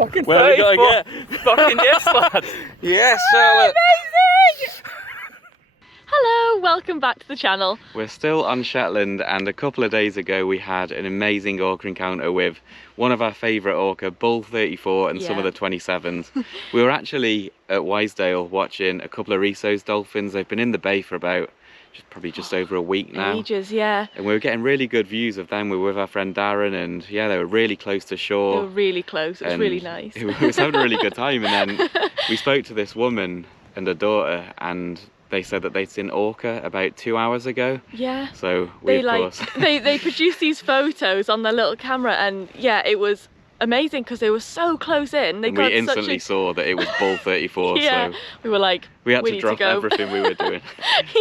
Fucking Where we gotta get? Fucking yes, lad. Yes, Charlotte. Amazing! Hello, welcome back to the channel. We're still on Shetland, and a couple of days ago we had an amazing orca encounter with one of our favourite orca, Bull 34, and some of the 27s. We were actually at Wisedale watching a couple of Risso's dolphins. They've been in the bay for about probably just over a week now. Ages, yeah. And we were getting really good views of them. We were with our friend Darren, and yeah, they were really close to shore. They were really close. It was really nice. We was having a really good time, and then we spoke to this woman and her daughter, and they said that they'd seen orca about 2 hours ago. Yeah. So we, of course, they produced these photos on their little camera, and yeah, it was amazing because they were so close in. We instantly saw that it was Bull 34. Yeah. So we were like, we had we to need drop to go. everything we were doing.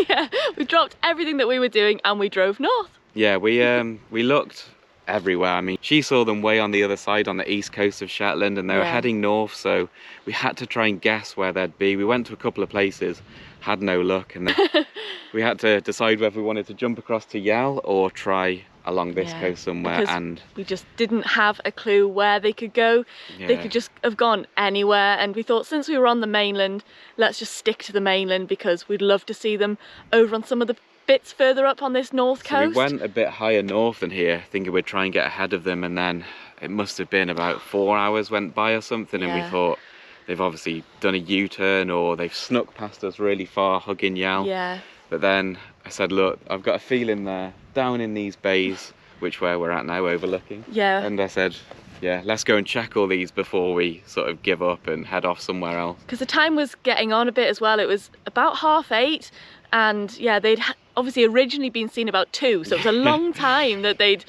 Yeah, we dropped everything that we were doing and we drove north. Yeah, we looked everywhere. I mean, she saw them way on the other side on the east coast of Shetland, and they were heading north, so we had to try and guess where they'd be. We went to a couple of places, had no luck, and then we had to decide whether we wanted to jump across to Yell or try along this coast somewhere, and we just didn't have a clue where they could go. They could just have gone anywhere, and we thought, since we were on the mainland, let's just stick to the mainland because we'd love to see them over on some of the bits further up on this north coast. We went a bit higher north than here, thinking we'd try and get ahead of them, and then it must have been about 4 hours went by or something, and we thought they've obviously done a U-turn or they've snuck past us really far, hugging Yell. Yeah. But then I said, look, I've got a feeling they're down in these bays, which where we're at now, overlooking. Yeah. And I said, yeah, let's go and check all these before we sort of give up and head off somewhere else. Because the time was getting on a bit as well. It was about 8:30, and yeah, they'd obviously originally been seen about 2, so it was a long time that they'd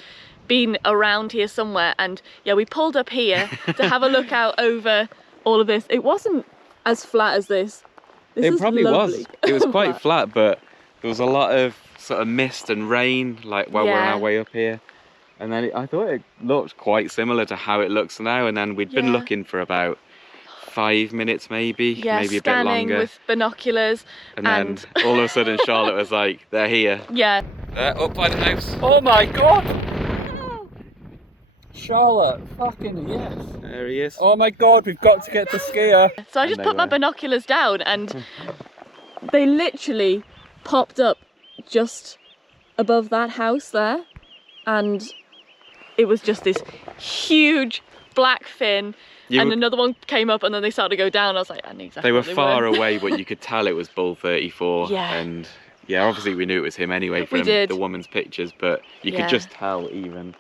been around here somewhere. And yeah, we pulled up here to have a look out over all of this. It wasn't as flat as this. It probably was. It was quite flat, but there was a lot of sort of mist and rain, like while we're on our way up here. And then I thought it looked quite similar to how it looks now. And then we'd been looking for about 5 minutes, maybe a bit longer. With binoculars. And then all of a sudden, Charlotte was like, "They're here." Yeah. Up by the house. Oh my god! Charlotte, fucking yes. There he is. Oh my god, we've got to get to Skier. So I just put my binoculars down, and they literally popped up just above that house there, and it was just this huge black fin, and another one came up, and then they started to go down. I was like, I knew exactly. They were far away, but you could tell it was Bull 34. Yeah. And yeah, obviously we knew it was him anyway from the woman's pictures, but you could just tell even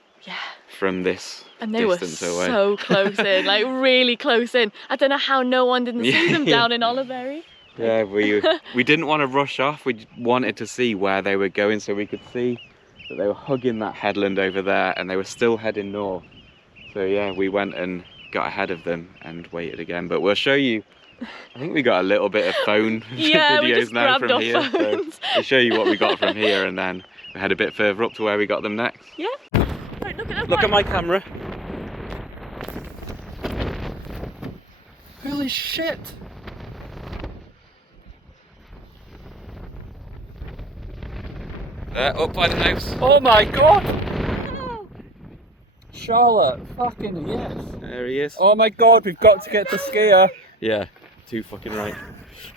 from this and they distance were away. So close in, like really close in. I don't know how no one didn't see them down in Oliveberry. Yeah, we didn't want to rush off. We wanted to see where they were going, so we could see that they were hugging that headland over there, and they were still heading north. So yeah, we went and got ahead of them and waited again. But we'll show you. I think we got a little bit of phone videos now from here. So we'll show you what we got from here, and then we head a bit further up to where we got them next. Yeah. Right, look at my camera. Holy shit! Up by the house. Oh my god! Charlotte, fucking yes. There he is. Oh my god, we've got to get to Skier. Yeah, too fucking right.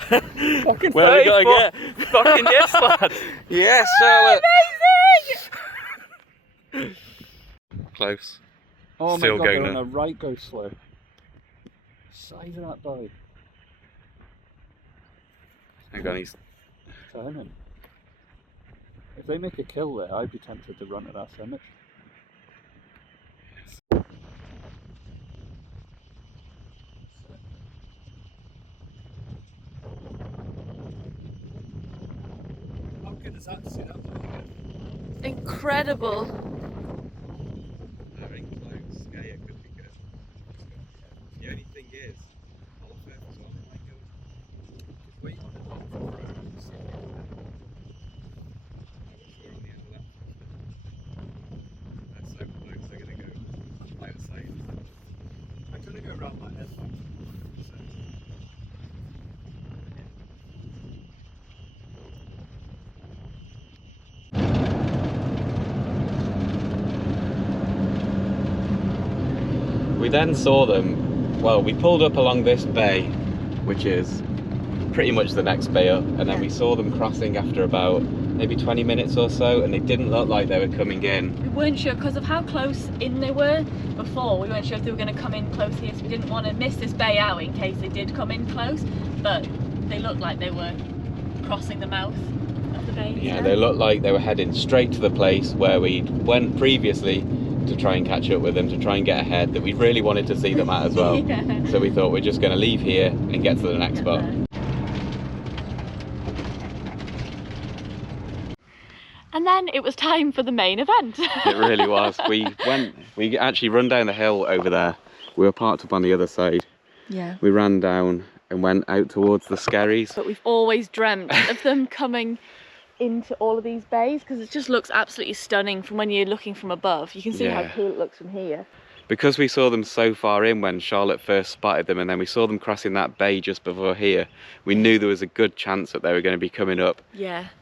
Fucking where we gotta get? Fucking yes, lad. Yes, Charlotte. Amazing! Close. Oh Still my god, going they're on now. a right go slow. Size of that boat. Hang on, he's Turning. If they make a kill there, I'd be tempted to run at our cemetery. How good is that to see that boat? Incredible. very close. Yeah, it could be good. The only thing is, all of it as well, it might go. Just wait on the top of the road and see if you can. We're on the end of that. They're so close, they're going to go outside. I'm going to go around my head. We then saw them well, we pulled up along this bay, which is pretty much the next bay up, and then we saw them crossing after about maybe 20 minutes or so, and they didn't look like they were coming in. We weren't sure because of how close in they were before. We weren't sure if they were going to come in close here, so we didn't want to miss this bay out in case they did come in close, but they looked like they were crossing the mouth of the bay. Yeah, they looked like they were heading straight to the place where we went previously to try and catch up with them, to try and get ahead, that we really wanted to see them at as well. Yeah. So we thought we're just going to leave here and get to the next spot. And then it was time for the main event. It really was. We actually run down the hill over there. We were parked up on the other side. Yeah. We ran down and went out towards the skerries. But we've always dreamt of them coming into all of these bays because it just looks absolutely stunning from when you're looking from above. You can see how cool it looks from here. Because we saw them so far in when Charlotte first spotted them, and then we saw them crossing that bay just before here, we knew there was a good chance that they were going to be coming up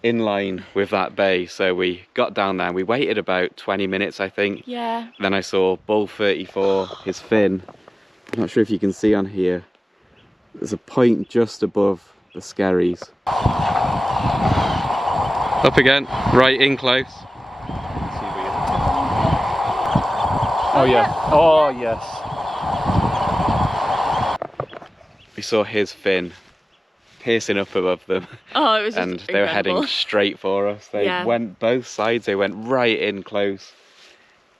in line with that bay. So we got down there and we waited about 20 minutes, I think. Yeah. Then I saw bull 34, his fin. I'm not sure if you can see on here. There's a point just above the skerries. Up again, right in close. Oh yeah. Oh yes. We saw his fin piercing up above them. Oh, it was just and they were heading straight for us. They went both sides. They went right in close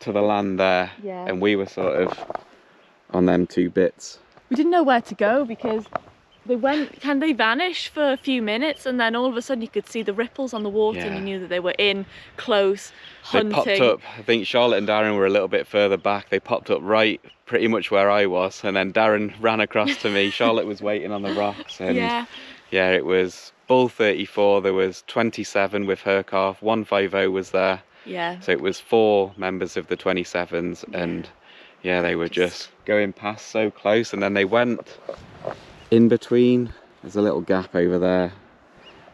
to the land there. Yeah. And we were sort of on them two bits. We didn't know where to go because they vanished for a few minutes, and then all of a sudden you could see the ripples on the water and you knew that they were in close hunting. They popped up, I think Charlotte and Darren were a little bit further back. They popped up right pretty much where I was, and then Darren ran across to me. Charlotte was waiting on the rocks, and it was bull 34, there was 27 with her calf, 150 was there. Yeah. So it was 4 members of the 27s, and they were just going past so close, and then they went in between. There's a little gap over there.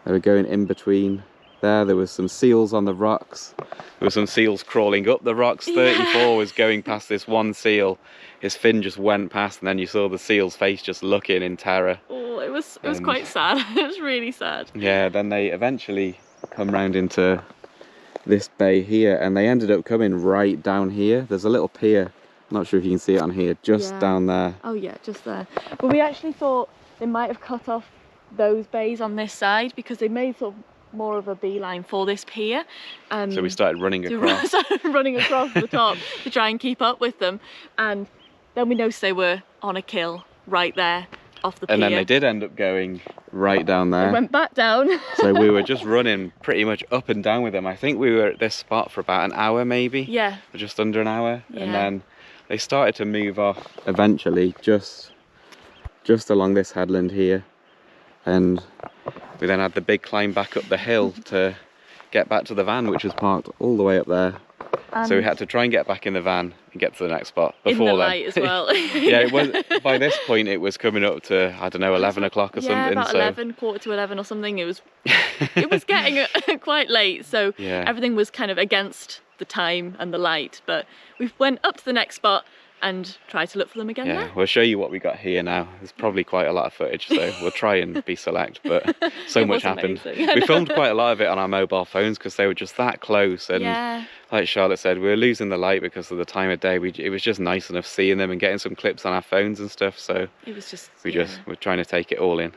They were going in between there. There was some seals on the rocks. There were some seals crawling up the rocks. 34 was going past this one seal. His fin just went past, and then you saw the seal's face just looking in terror. Oh, it was quite sad. It was really sad. Yeah, then they eventually come round into this bay here, and they ended up coming right down here. There's a little pier. Not sure if you can see it on here, just down there. Oh yeah, just there. But we actually thought they might have cut off those bays on this side because they made sort of more of a beeline for this pier. So we started running across. The top to try and keep up with them. And then we noticed they were on a kill right there off the pier. And then they did end up going right down there. They went back down. So we were just running pretty much up and down with them. I think we were at this spot for about an hour maybe. Yeah. Or just under an hour. Yeah. And then they started to move off eventually, just along this headland here. And we then had the big climb back up the hill to get back to the van, which was parked all the way up there. So we had to try and get back in the van and get to the next spot before in the light as well. Yeah, it was. By this point, it was coming up to, I don't know, 11 o'clock or something. Yeah, about 11, quarter to 11 or something. It was getting quite late, so everything was kind of against the time and the light. But we went up to the next spot and try to look for them again. Yeah, we'll show you what we got here now. There's probably quite a lot of footage, so we'll try and be select, but so much happened. We filmed quite a lot of it on our mobile phones because they were just that close, and like Charlotte said, we were losing the light because of the time of day. It was just nice enough seeing them and getting some clips on our phones and stuff, so it was just we're trying to take it all in.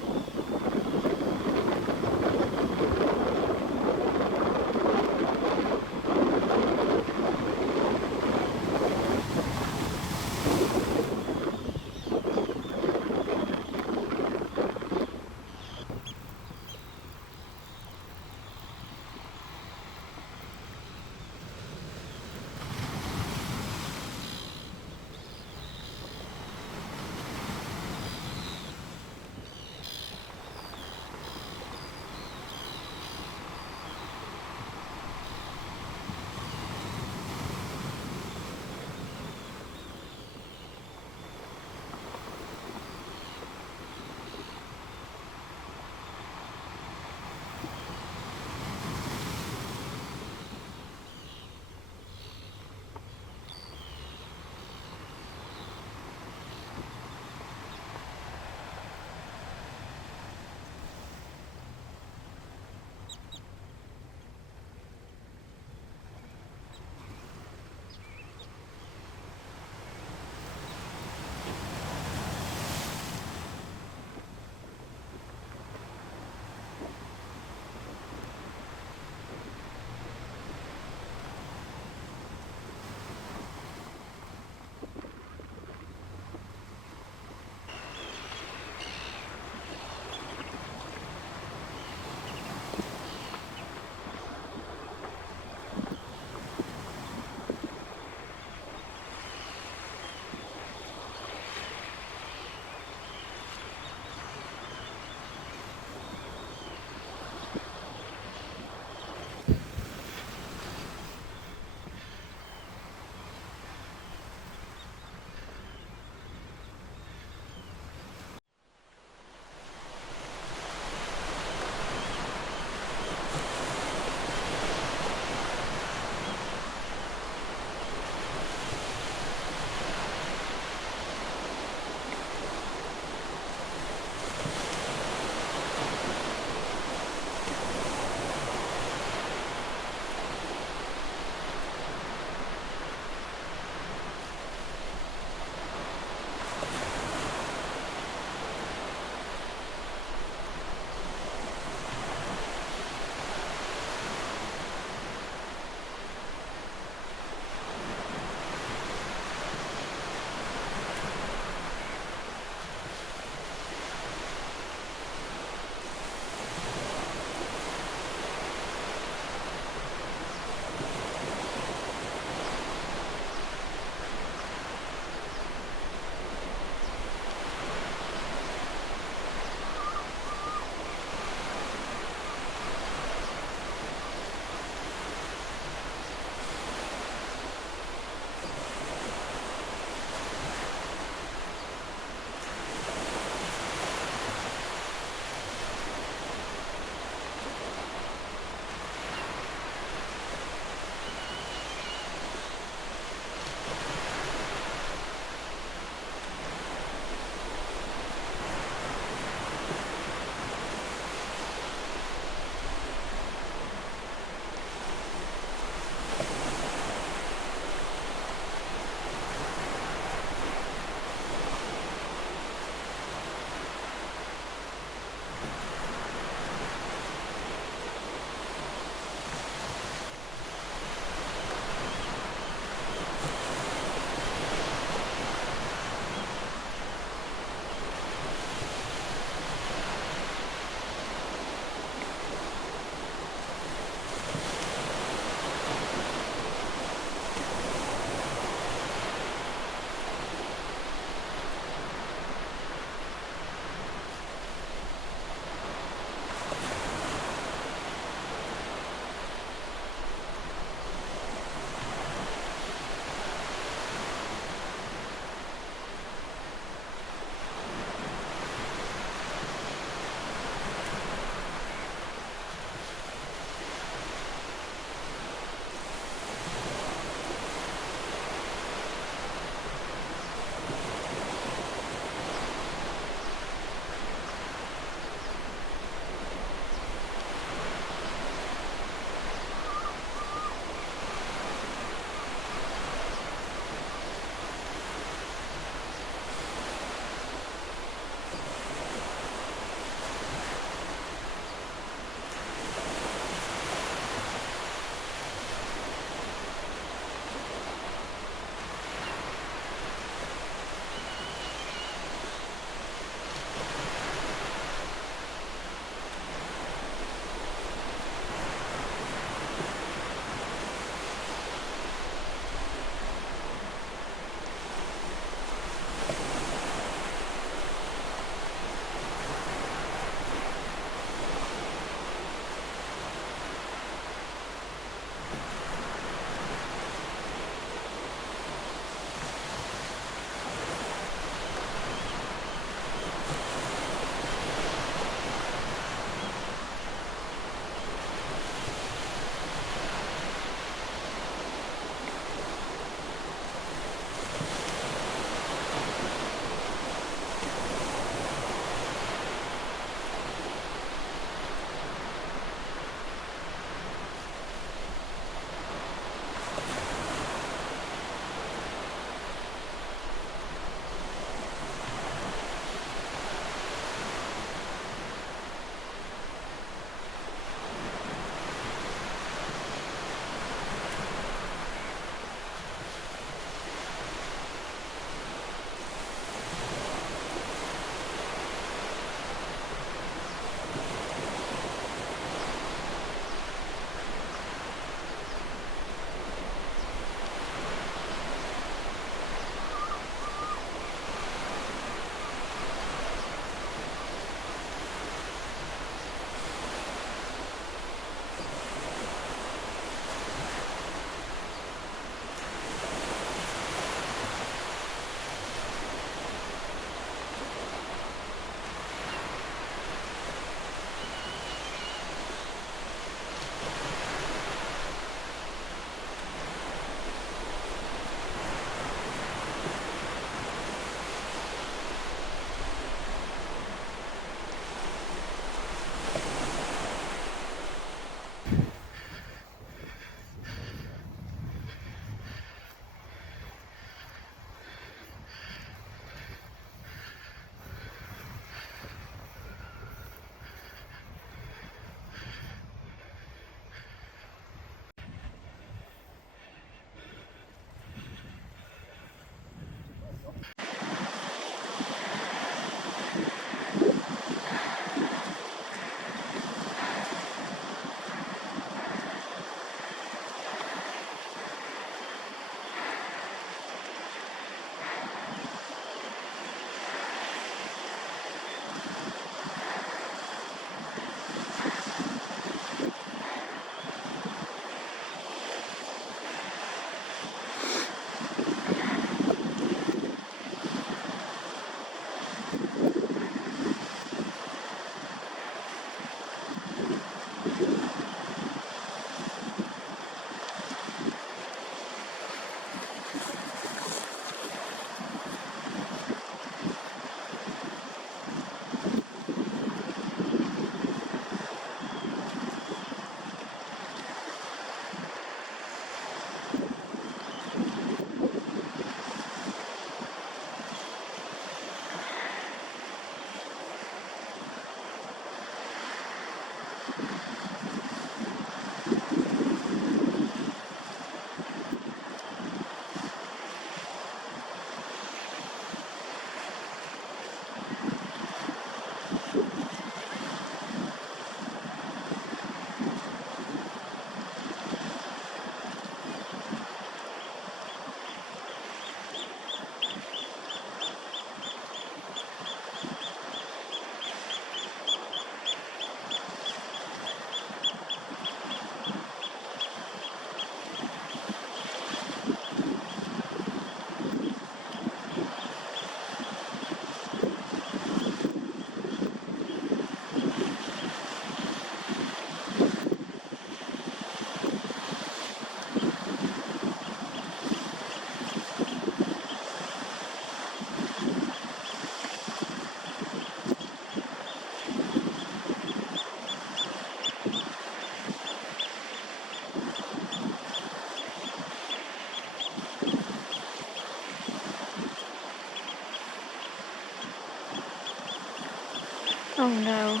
Oh no.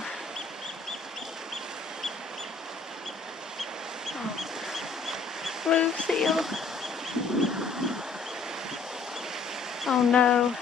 Oh. Blue seal. Oh no.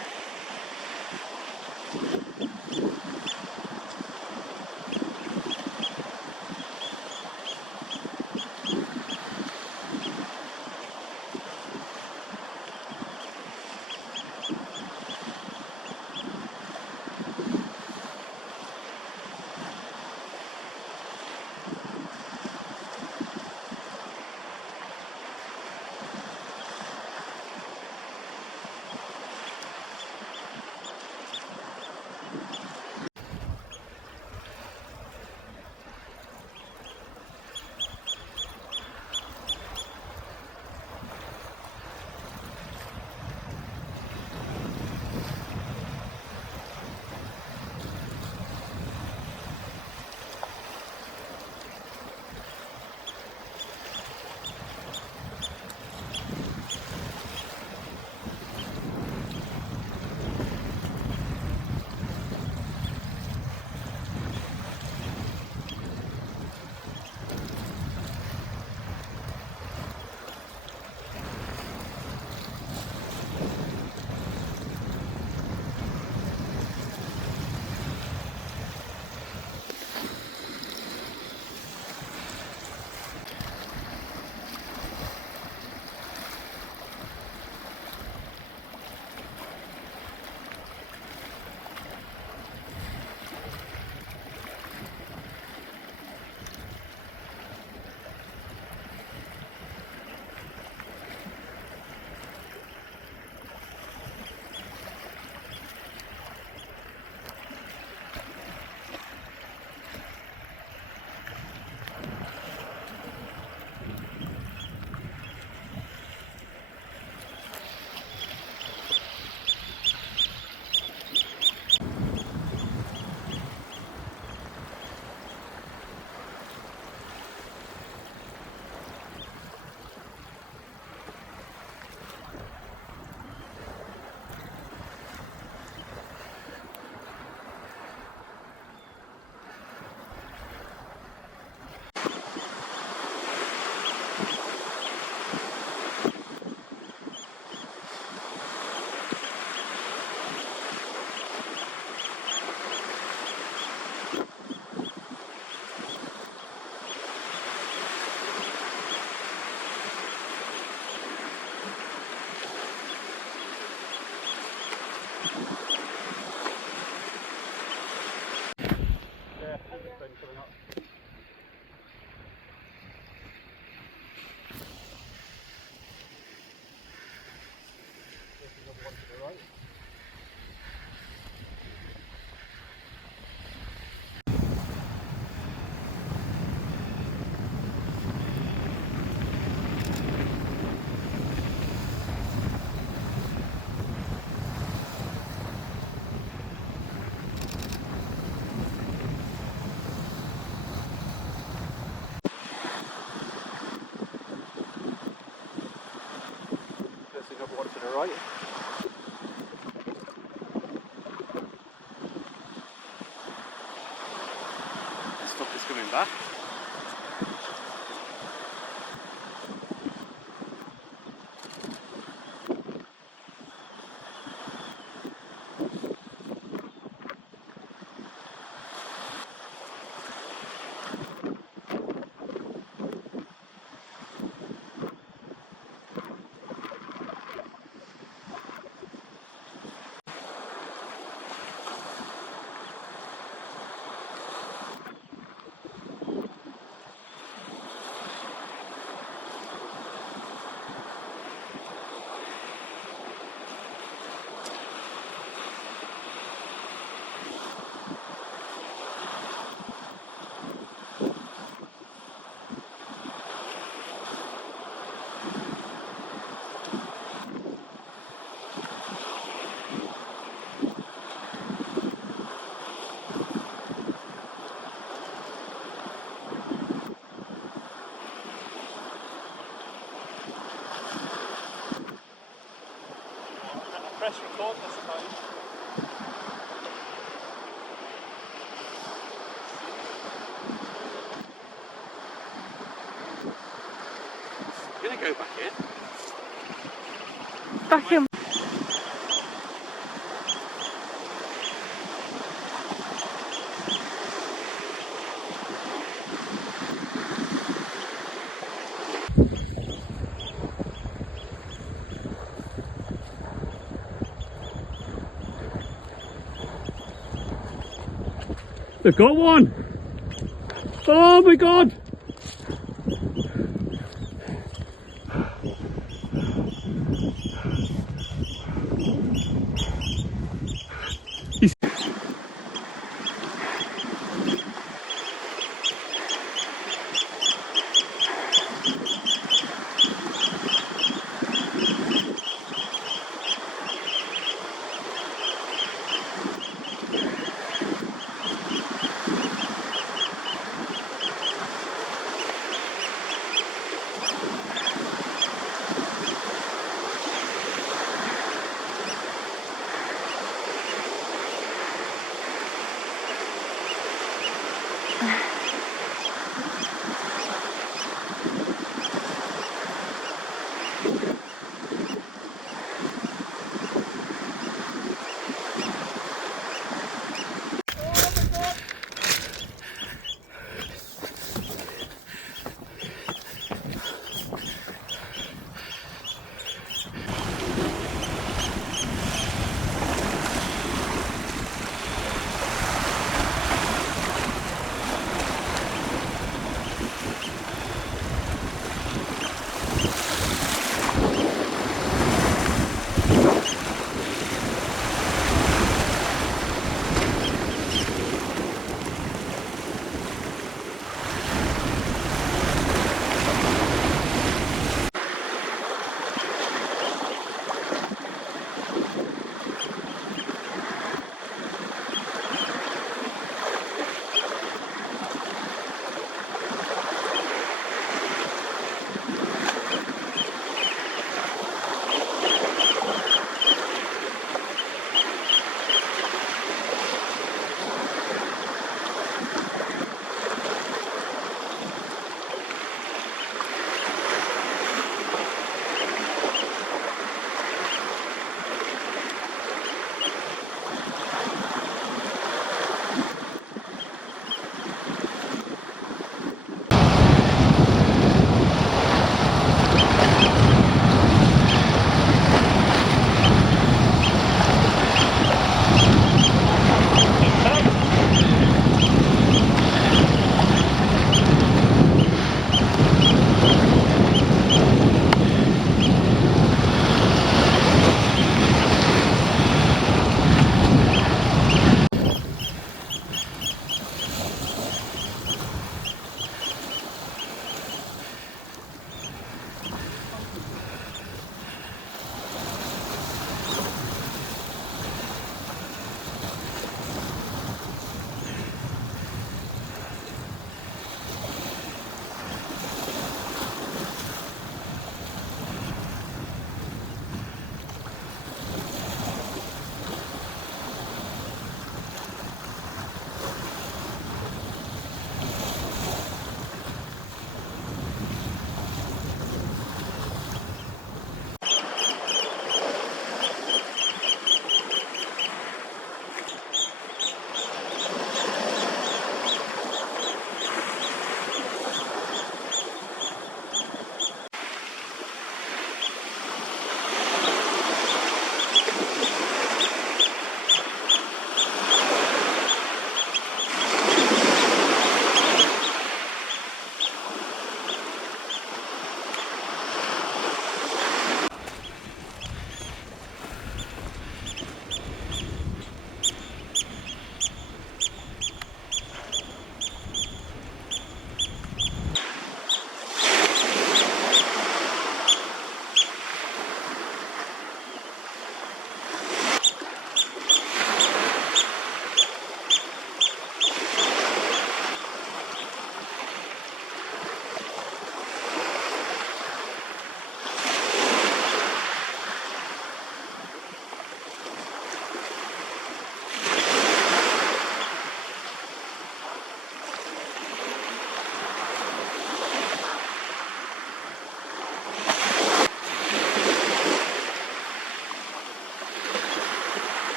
Right. Stuff is coming back. Press record this time. back in. They've got one! Oh my god!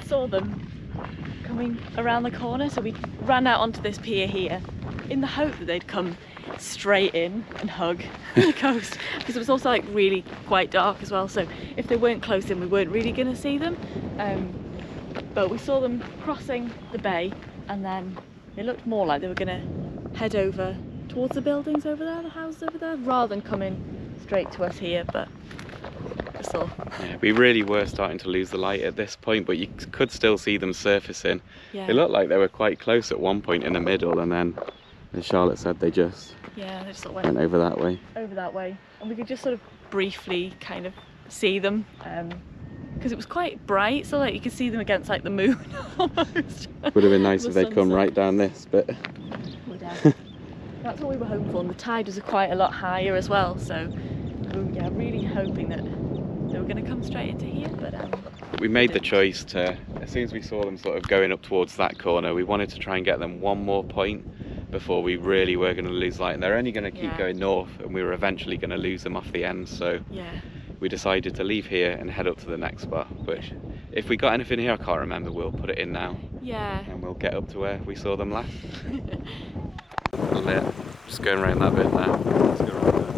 and saw them coming around the corner, so we ran out onto this pier here in the hope that they'd come straight in and hug the coast, because it was also like really quite dark as well, so if they weren't close in we weren't really going to see them, but we saw them crossing the bay, and then it looked more like they were going to head over towards the buildings over there, the houses over there, rather than coming straight to us here. But yeah, we really were starting to lose the light at this point, but you could still see them surfacing. Yeah. They looked like they were quite close at one point in the middle, and then, as Charlotte said, they just sort of went over that way. And we could just sort of briefly kind of see them, because it was quite bright, so like you could see them against like the moon almost. Would have been nice if they'd come right down this, but that's what we were hoping for, and the tide was quite a lot higher as well, so yeah, really hoping that they were going to come straight into here, but we made the choice to, as soon as we saw them sort of going up towards that corner, we wanted to try and get them one more point before we really were going to lose light, and they're only going to keep going north, and we were eventually going to lose them off the end, so we decided to leave here and head up to the next spot, which if we got anything here, I can't remember, we'll put it in now, and we'll get up to where we saw them last. Just going around that bit now. Let's go around there.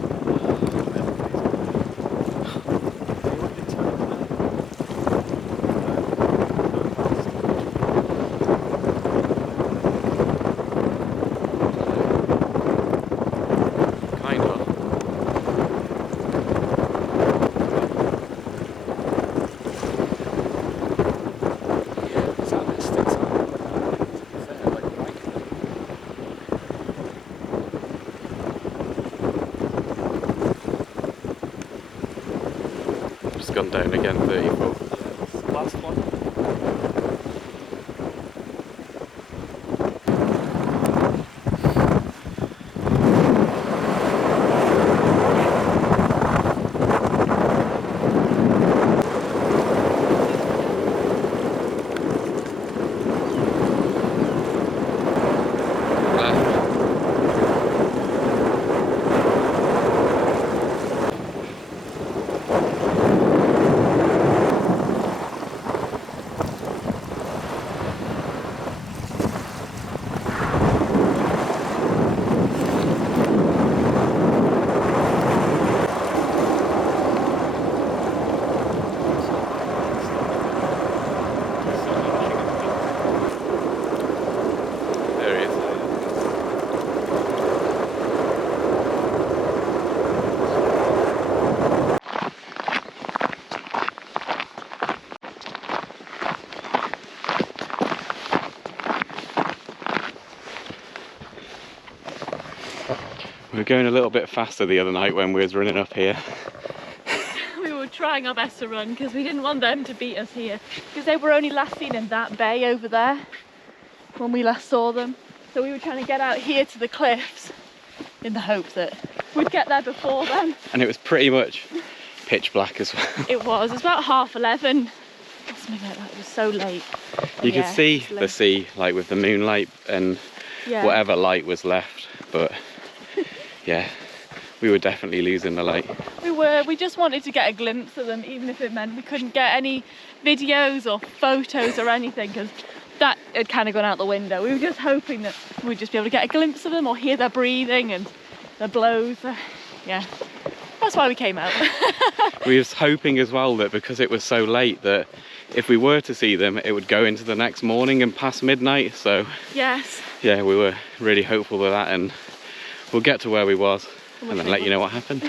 Gone down again, 34. Last one. We were going a little bit faster the other night when we was running up here. We were trying our best to run because we didn't want them to beat us here, because they were only last seen in that bay over there when we last saw them. So we were trying to get out here to the cliffs in the hope that we'd get there before then. And it was pretty much pitch black as well. It was about 11:30. Something like that. It was so late. You could see the sea, like with the moonlight and whatever light was left, but yeah, we were definitely losing the light. We just wanted to get a glimpse of them, even if it meant we couldn't get any videos or photos or anything, because that had kind of gone out the window. We were just hoping that we'd just be able to get a glimpse of them or hear their breathing and their blows. Yeah, that's why we came out. We was hoping as well that because it was so late that if we were to see them, it would go into the next morning and past midnight. So yes, yeah, we were really hopeful of that, and we'll get to where we was and then let you know what happened.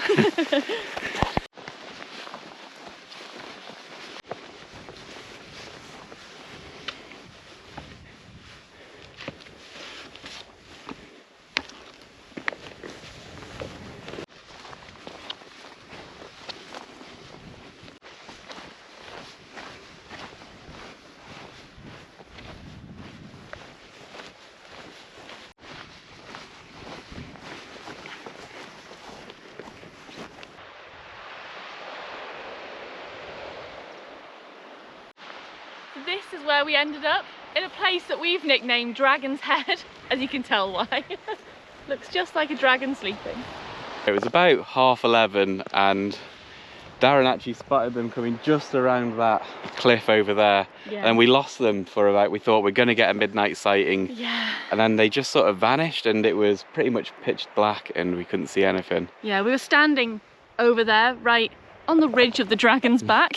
this is where we ended up, in a place that we've nicknamed Dragon's Head, as you can tell why. Looks just like a dragon sleeping. It was about 11:30 and Darren actually spotted them coming just around that cliff over there. Yeah. And we lost them for about, we thought we're going to get a midnight sighting. Yeah. And then they just sort of vanished, and it was pretty much pitch black and we couldn't see anything. Yeah, we were standing over there, right on the ridge of the dragon's back,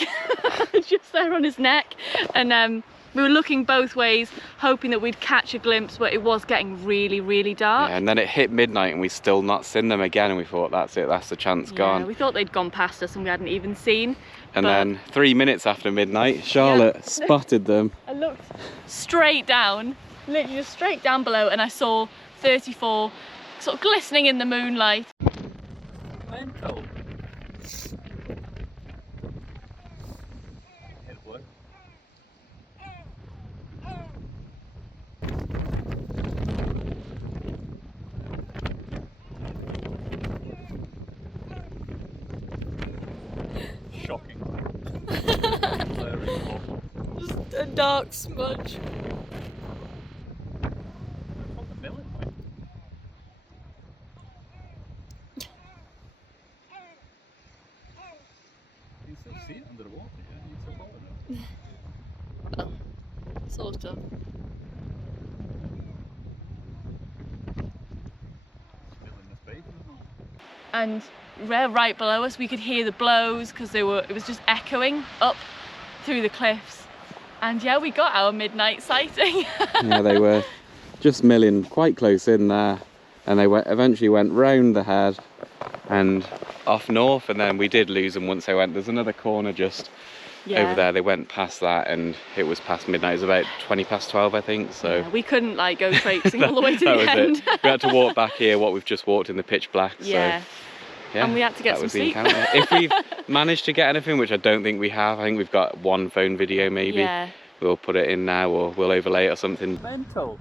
just there on his neck. And we were looking both ways, hoping that we'd catch a glimpse, but it was getting really, really dark. Yeah, and then it hit midnight and we still not seen them again, and we thought, that's it, that's the chance gone. We thought they'd gone past us and we hadn't even seen. And then 3 minutes after midnight, Charlotte spotted them. I looked straight down, literally just straight down below, and I saw 34 sort of glistening in the moonlight. Mental. Shocking. Just a dark smudge. You still see it under the water, yeah? You still follow it. Well, sort of. And right below us we could hear the blows because it was just echoing up through the cliffs. And yeah, we got our midnight sighting. Yeah, they were just milling quite close in there, and they eventually went round the head and off north, and then we did lose them once they went. There's another corner just over there. They went past that and it was past midnight. It was about 20 past 12, I think. So yeah, we couldn't like go traipsing all the way to the end. We had to walk back here what we've just walked in the pitch black. Yeah. So, yeah, and we had to get that some was the sleep. encounter. If we've managed to get anything, which I don't think we have, I think we've got one phone video maybe. Yeah. We'll put it in now, or we'll overlay it or something. Mental.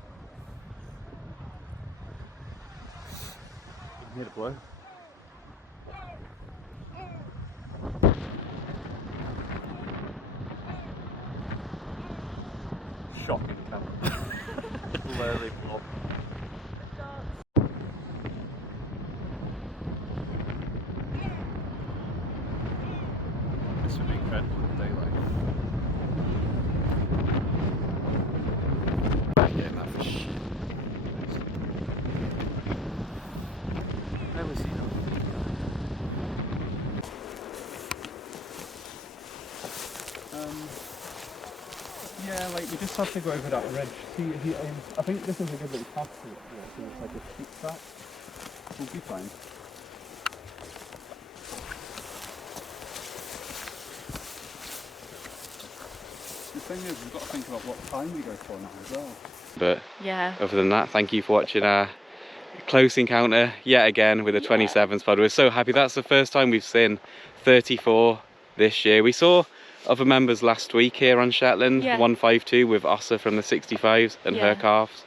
You can hear the blow. Shocking camera. Blurry blob. This would be incredible in daylight. Getting that fish. Never seen them. Yeah, like we just have to go over that ridge. See, I think this is a good little path to it. Yeah, so it's like a steep track. We'll be fine. The thing is, we've got to think about what time we go for now as well. But yeah, other than that, thank you for watching our close encounter yet again with a 27 spud. We're so happy. That's the first time we've seen 34 this year. We saw other members last week here on Shetland, 152 with Ossa from the 65s and her calves.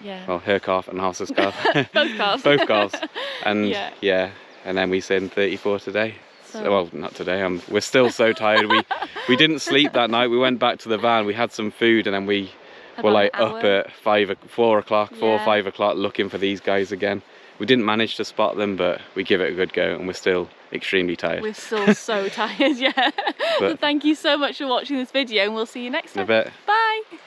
Yeah. Well, her calf and Ossa's calf. Both calves. Both calves. And yeah, and then we seen 34 today. So, well, not today. We're still so tired. We didn't sleep that night. We went back to the van. We had some food, and then we were like up at 4 o'clock, 4 or 5 o'clock looking for these guys again. We didn't manage to spot them, but we give it a good go, and we're still extremely tired. We're still so tired, yeah. But thank you so much for watching this video, and we'll see you next time. In a bit. Bye.